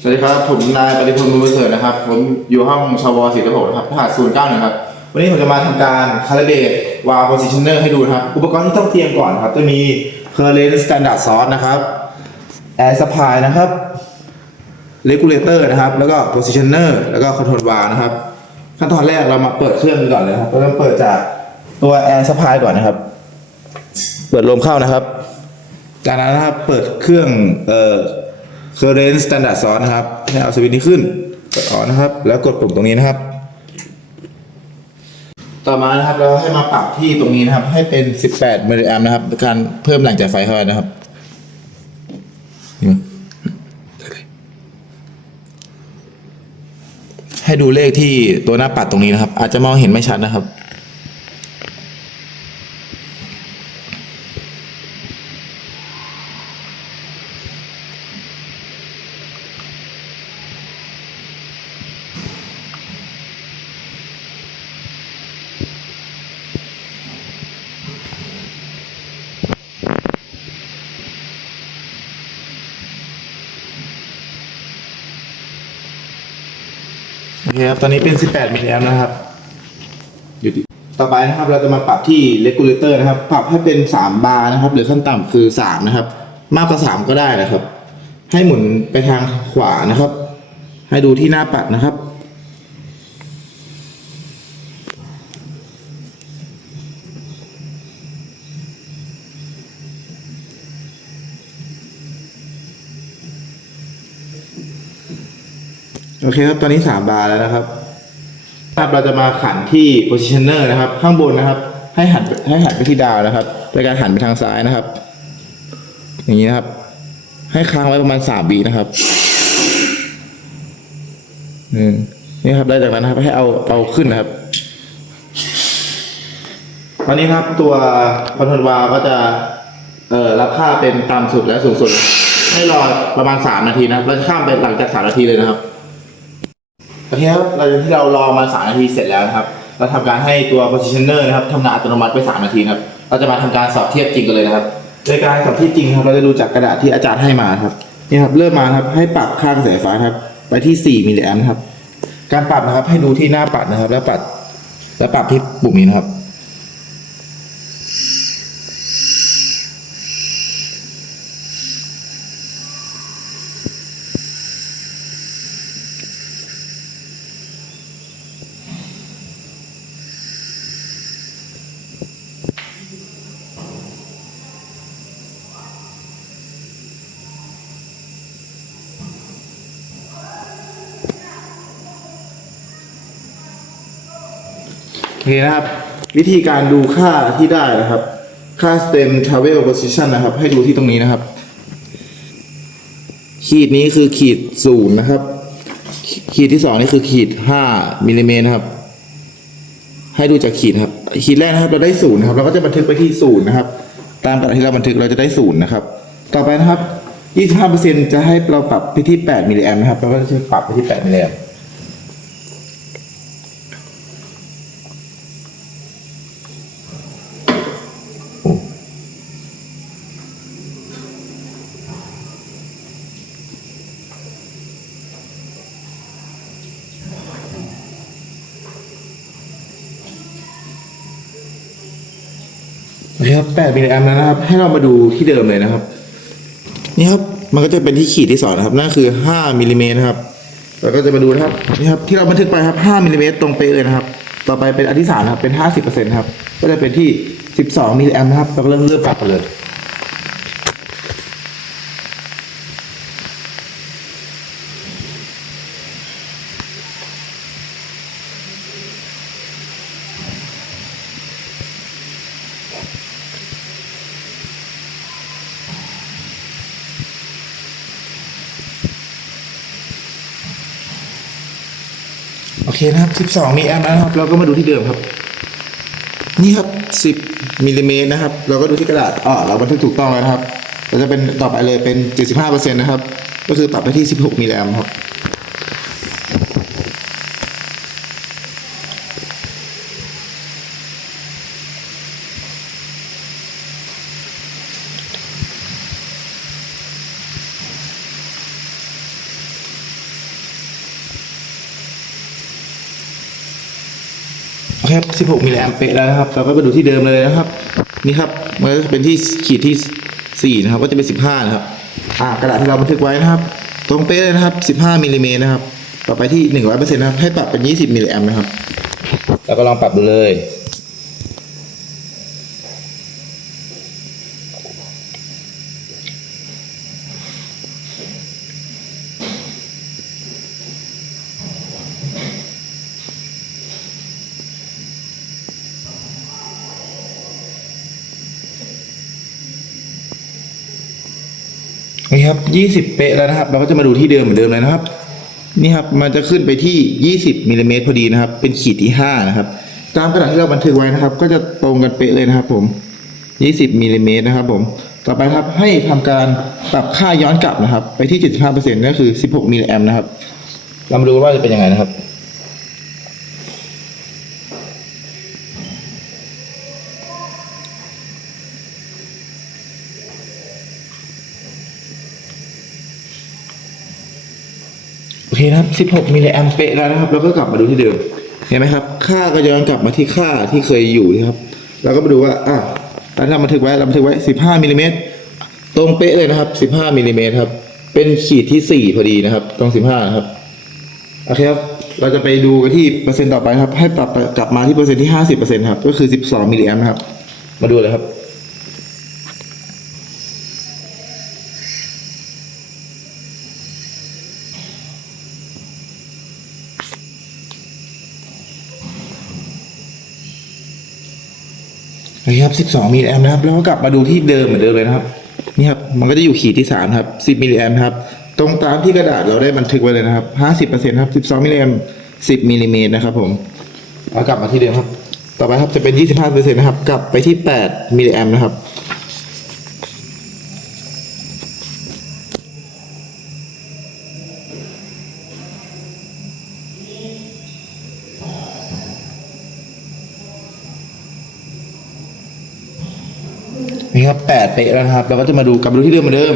สวัสดีครับ ผมนายปฏิพลบุญประเสริฐนะครับ ผมอยู่ห้องชวสี่หนะครับรหัสศูนย์เก้าหนึ่งครับ วันนี้ผมจะมาทำการคาลิเบตวาลโพซิชันเนอร์ให้ดูนะครับ อุปกรณ์ที่ต้องเตรียมก่อนนะครับ จะมี current standard source นะครับ air supply นะครับ regulator นะครับ แล้วก็ positioner แล้วก็ control bar นะครับ ขั้นตอนแรกเรามาเปิดเครื่องกันก่อนเลยครับเราเริ่มเปิดจากตัว air supply ก่อนนะครับ เปิดลมเข้านะครับ จากนั้นนะครับเปิดเครื่องเอ่อ current standard source นะครับ ให้เอาสวิตช์นี้ขึ้นกดออนนะครับ แล้วกดปุ่มตรงนี้นะครับ ต่อมานะครับเราให้มาปรับที่ตรงนี้นะครับ ให้เป็น 18มิลลิแอมนะครับในการเพิ่มแรงจ่ายไฟเข้าไปนะครับนี่ให้ดูเลขที่ตัวหน้าปัดตรงนี้นะครับ อาจจะมองเห็นไม่ชัดนะครับ เคครับ ตอนนี้เป็น 18 มิลลิแอมป์นะครับ อยู่ที่ต่อไปนะครับ เราจะมาปรับที่ regulator นะครับ ปรับให้เป็น 3 บาร์นะครับ หรือขั้นต่ำคือ 3 นะครับ มากกว่า 3 ก็ได้นะครับ ให้หมุนไปทางขวานะครับ ให้ดูที่หน้าปัดนะครับ อเคครับ ตอนนี้ 3 บาร์แล้วนะครับ ครับเราจะมาขันที่ positioner นะครับ ข้างบนนะครับ ให้หันให้หันไปที่ดาวนะครับโดยการหันไปทางซ้ายนะครับ อย่างนี้นะครับ ให้ค้างไว้ประมาณ3บีนะครับอืมนี่ครับได้จากนั้นนะครับให้เอาเอาขึ้นนะครับ ตอนนี้ครับตัวคอนโทรลวาก็จะ เอ่อรับค่าเป็นต่ำสุดและสูงสุด ให้รอประมาณ3นาทีนะครับเราจะข้ามไปหลังจาก3นาทีเลยนะครับ โอเคครับหลังจากที่เรารอมา 3 นาทีเสร็จแล้วนะครับ เราทำการให้ตัว positioner นะครับทำงานอัตโนมัติไป 3 นาทีครับ เราจะมาทำการสอบเทียบจริงกันเลยนะครับ โดยการสอบเทียบจริงครับ เราจะดูจากกระดาษที่อาจารย์ให้มาครับ นี่ครับ เริ่มมาครับ ให้ปรับค่ากระแสไฟครับ ไปที่ 4 มิลลิแอมป์ครับ การปรับนะครับ ให้ดูที่หน้าปัดนะครับ แล้วปัด แล้วปรับที่ปุ่มนี้นะครับ โอเคนะครับ วิธีการดูค่าที่ได้นะครับ ค่า stem travel position นะครับ ให้ดูที่ตรงนี้นะครับ ขีดนี้คือขีดศูนย์นะครับ ขีดที่สองนี่คือขีดห้ามิลลิเมตรนะครับ ให้ดูจากขีดครับ ขีดแรกนะครับ เราได้ศูนย์นะครับ เราก็จะบันทึกไปที่ศูนย์นะครับ ตามกระดาษที่เราบันทึกเราจะได้ศูนย์นะครับ ต่อไปนะครับ 25%จะให้เราปรับไปที่ 8 มิลลิแอมนะครับ เราก็จะปรับไปที่ 8 มิลลิแอม นะครับแปดมิลลิแอมป์แล้วนะครับ ให้เรามาดูที่เดิมเลยนะครับ นี่ครับ มันก็จะเป็นที่ขีดที่สองนะครับ นั่นคือห้ามิลลิเมตรนะครับเราก็จะมาดูนะครับ นี่ครับ ที่เราบันทึกไปครับห้ามิลลิเมตรตรงเป๊ะเลยนะครับ ต่อไปเป็นอันที่สามนะครับ เป็น50%ครับ ก็จะเป็นที่สิบสองมิลลิแอมป์นะครับ เราก็เริ่มเริ่มปรับไปเลย โอเคนะครับ 12มิลแอมป์นะครับ เราก็มาดูที่เดิมครับ นี่ครับ 10มิลลิเมตรนะครับ เราก็ดูที่กระดาษอ๋อเราบันทึกถูกต้องแล้วนะครับเราจะเป็นต่อไปเลยเป็น 75%นะครับ ก็คือปรับไปที่ 16มิลลิแอมป์ครับ โอเคครับ16มิลลิแอมเปะแล้วนะครับเราก็ไปดูที่เดิมเลยนะครับ นี่ครับมันก็จะเป็นที่ขีดที่4นะครับก็จะเป็น 15 นะครับอ่ากระดาษที่เราบันทึกไว้นะครับ ตรงเป๊ะเลยนะครับ 15มิลลิเมตรนะครับต่อไปที่ 100%นะครับให้ปรับเป็น 20มิลลิแอมนะครับ แล้วก็ลองปรับดูเลย นี่ครับ20เป๊ะแล้วนะครับ เราก็จะมาดูที่เดิมเหมือนเดิมเลยนะครับ นี่ครับมันจะขึ้นไปที่20มิลลิเมตรพอดีนะครับ เป็นขีดที่5นะครับ ตามกระดาษที่เราบันทึกไว้นะครับ ก็จะตรงกันเป๊ะเลยนะครับ ผม20มิลลิเมตรนะครับ ผมต่อไปครับให้ทำการปรับค่าย้อนกลับนะครับ ไปที่ 75%นั่นคือ 16มิลลิแอมนะครับ เรามาดูว่าจะเป็นยังไงนะครับ เคนะครับ16มิลลิแอมเปะแล้วนะครับเราก็กลับมาดูที่เดิม เห็นไหมครับ ค่าก็ย้อนกลับมาที่ค่าที่เคยอยู่นะครับ เราก็มาดูว่า อะตอนที่เราบันทึกไว้ เราบันทึกไว้ 15มิลลิเมตร ตรงเป๊ะเลยนะครับ 15มิลลิเมตรครับ เป็นขีดที่ 4 พอดีนะครับ ตรง 15ครับ โอเคครับ เราจะไปดูกันที่เปอร์เซ็นต์ต่อไปครับ ให้ปรับกลับมาที่เปอร์เซ็นต์ที่ 50%ครับ ก็คือ 12มิลลิแอมป์ครับ มาดูเลยครับ นี่ครับ 12มิลลิแอมนะครับ แล้วก็กลับมาดูที่เดิมเหมือนเดิมเลยนะครับ นี่ครับ มันก็จะอยู่ขีดที่3ครับ 10มิลลิแอมครับ ตรงตามที่กระดาษเราได้บันทึกไว้เลยนะครับ 50%ครับ 12มิลลิแอม10มิลลิเมตรนะครับผมแล้วกลับมาที่เดิมครับ ต่อไปครับจะเป็น 25%นะครับ กลับไปที่ 8มิลลิแอมนะครับ นี่ครับแปดเป๊ะแล้วนะครับ เราก็จะมาดูกลับมาดูที่เดิมเหมือนเดิม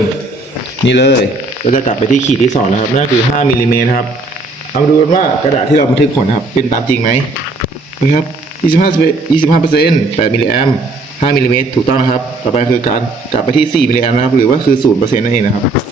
นี่เลย เราจะกลับไปที่ขีดที่สองนะครับ นั่นคือห้ามิลลิเมตรครับ เอามาดูกันว่ากระดาษที่เราบันทึกผลนะครับ เป็นตามจริงไหมนะครับยี่สิบห้ายี่สิบห้าเปอร์เซ็นต์แปดมิลลิแอมห้ามิลลิเมตรถูกต้องนะครับ ต่อไปคือการกลับไปที่สี่มิลลิแอมนะครับ หรือว่าคือศูนย์เปอร์เซ็นต์นั่นเองนะครับ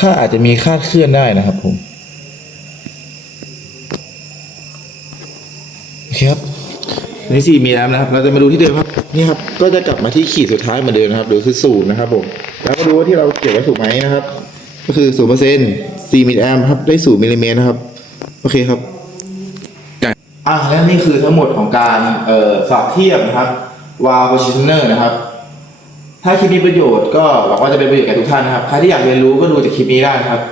ค่าอาจจะมีค่าดเคลื่อนได้นะครับผมโอเคครับในสี่มีแล้วนะครับ เราจะมาดูที่เดิมครับ นี่ครับ ก็จะกลับมาที่ขีดสุดท้ายเหมือนเดิมนะครับหรือคือศูนย์นะครับผม แล้วก็ดูว่าที่เราเก็บไว้ถูกไหมนะครับ ก็คือศูนย์เปอร์เซ็นต์สี่มิลลิแอมครับ ได้ศูนย์มิลลิเมตรนะครับ โอเคครับ อะและนี่คือทั้งหมดของการเอ่อสอบเทียบนะครับวาล์ว positioner นะครับ ถ้าคลิปมีประโยชน์ก็หวังว่าจะเป็นประโยชน์แก่ทุกท่านนะครับ ใครที่อยากเรียนรู้ก็ดูจากคลิปนี้ได้นะครับ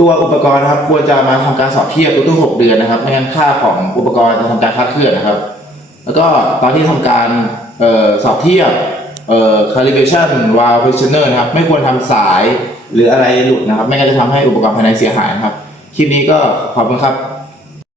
ตัวอุปกรณ์นะครับ ควรจะมาทำการสอบเทียบทุกๆ6เดือนนะครับ ไม่งั้นค่าของอุปกรณ์จะทำการคลาดเคลื่อนนะครับ แล้วก็ตอนที่ทำการออสอบเทียบเอ่อ calibration valve positioner นะครับ ไม่ควรทำสายหรืออะไรหลุดนะครับ ไม่งั้นจะทำให้อุปกรณ์ภายในเสียหายนะครับ คลิปนี้ก็ขอบคุณครับ